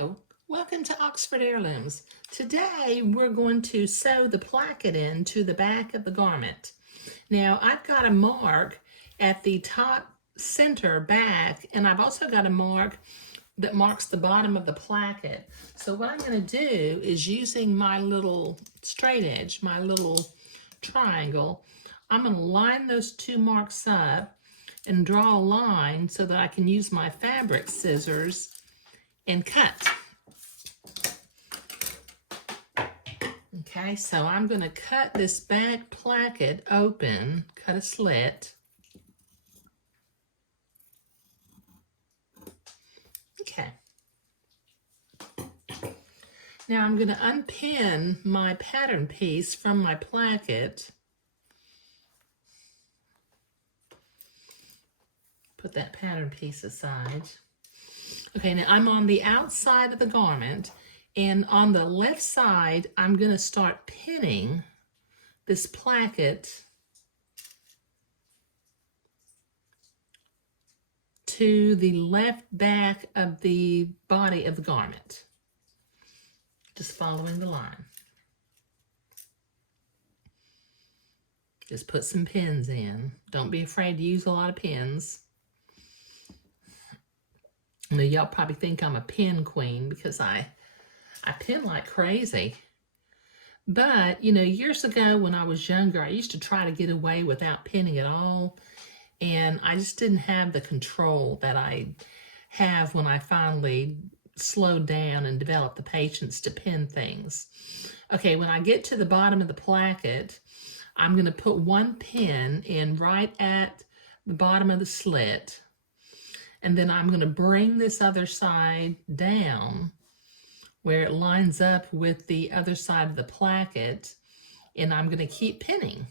Hello, welcome to Oxford Heirlooms. Today we're going to sew the placket into the back of the garment. Now I've got a mark at the top center back, and I've also got a mark that marks the bottom of the placket. So what I'm going to do is, using my little straight edge, my little triangle, I'm going to line those two marks up and draw a line so that I can use my fabric scissors and cut. Okay, so I'm going to cut this back placket open, cut a slit. Okay. Now I'm going to unpin my pattern piece from my placket. Put that pattern piece aside. Okay, now I'm on the outside of the garment, and on the left side, I'm going to start pinning this placket to the left back of the body of the garment. Just following the line. Just put some pins in. Don't be afraid to use a lot of pins. I know y'all probably think I'm a pin queen because I pin like crazy. But, you know, years ago when I was younger, I used to try to get away without pinning at all. And I just didn't have the control that I have when I finally slowed down and developed the patience to pin things. Okay, when I get to the bottom of the placket, I'm going to put one pin in right at the bottom of the slit. And then I'm going to bring this other side down where it lines up with the other side of the placket, and I'm going to keep pinning.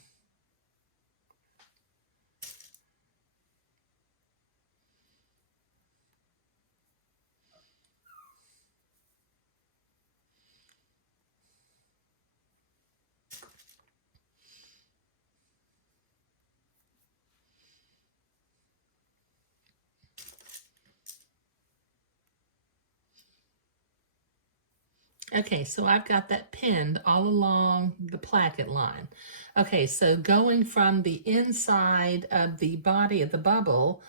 Okay, so I've got that pinned all along the placket line. Okay, so going from the inside of the body of the bubble,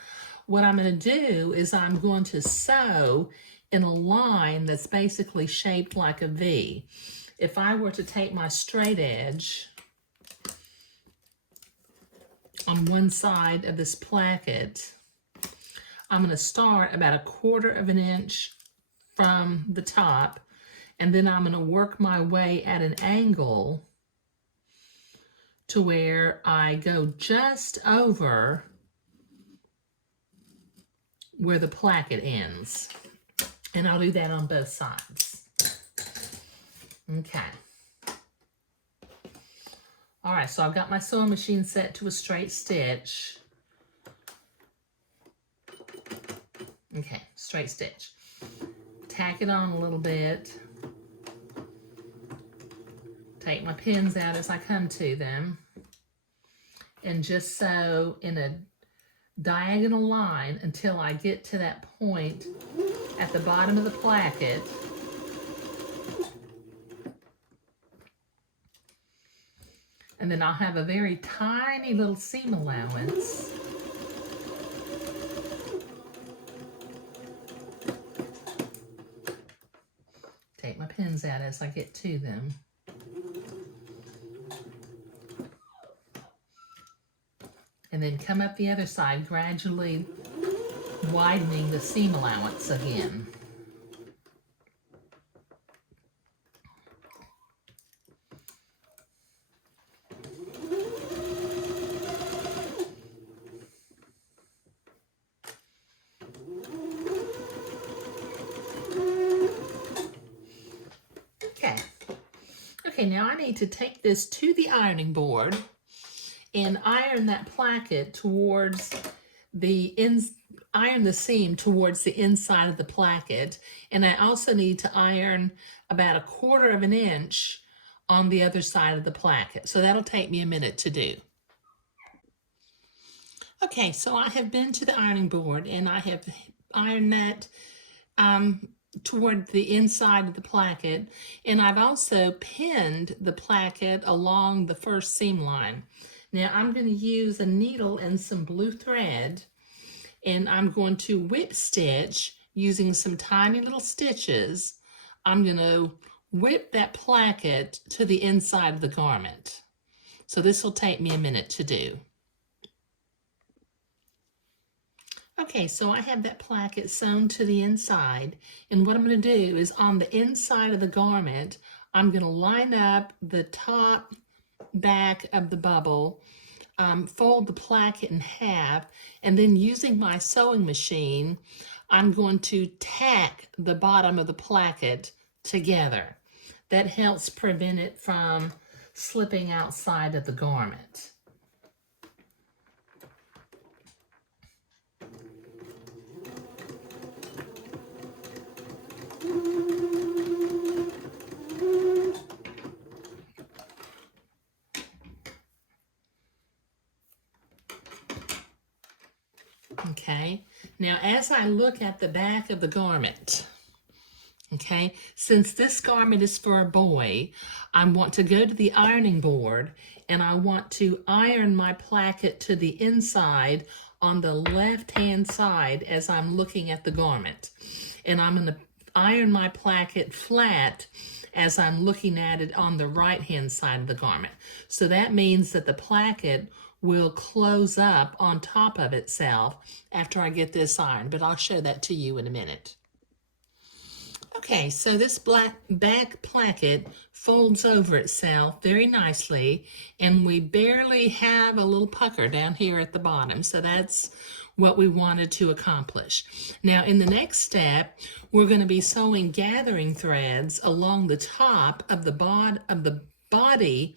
what I'm going to do is I'm going to sew in a line that's basically shaped like a V. If I were to take my straight edge on one side of this placket, I'm going to start about 1/4 of an inch from the top, and then I'm going to work my way at an angle to where I go just over where the placket ends. And I'll do that on both sides. Okay. All right, so I've got my sewing machine set to a straight stitch. Okay, straight stitch. Tack it on a little bit. Take my pins out as I come to them, and just sew in a diagonal line until I get to that point at the bottom of the placket. And then I'll have a very tiny little seam allowance. Take my pins out as I get to them. And then come up the other side, gradually widening the seam allowance again. Okay, now I need to take this to the ironing board and iron that placket towards the iron the seam towards the inside of the placket. And I also need to iron about 1/4 of an inch on the other side of the placket. So that'll take me a minute to do. Okay, so I have been to the ironing board and I have ironed that toward the inside of the placket, and I've also pinned the placket along the first seam line. Now I'm going to use a needle and some blue thread, and I'm going to whip stitch using some tiny little stitches. I'm going to whip that placket to the inside of the garment. So this will take me a minute to do. Okay, so I have that placket sewn to the inside, and what I'm going to do is on the inside of the garment, I'm going to line up the top back of the bubble, fold the placket in half, and then using my sewing machine, I'm going to tack the bottom of the placket together. That helps prevent it from slipping outside of the garment. Okay, now as I look at the back of the garment, okay, since this garment is for a boy, I want to go to the ironing board and I want to iron my placket to the inside on the left-hand side as I'm looking at the garment. And I'm going to iron my placket flat as I'm looking at it on the right-hand side of the garment. So that means that the placket will close up on top of itself after I get this ironed, but I'll show that to you in a minute. Okay, so this back placket folds over itself very nicely, and we barely have a little pucker down here at the bottom, so that's what we wanted to accomplish. Now in the next step, we're going to be sewing gathering threads along the top of the body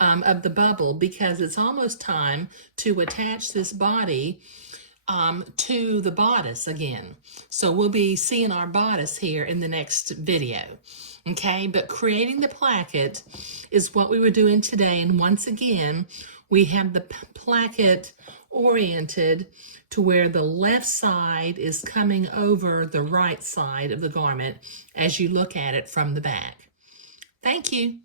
of the bubble, because it's almost time to attach this body to the bodice again. So we'll be seeing our bodice here in the next video. Okay, but creating the placket is what we were doing today, and once again we have the placket oriented to where the left side is coming over the right side of the garment as you look at it from the back. Thank you.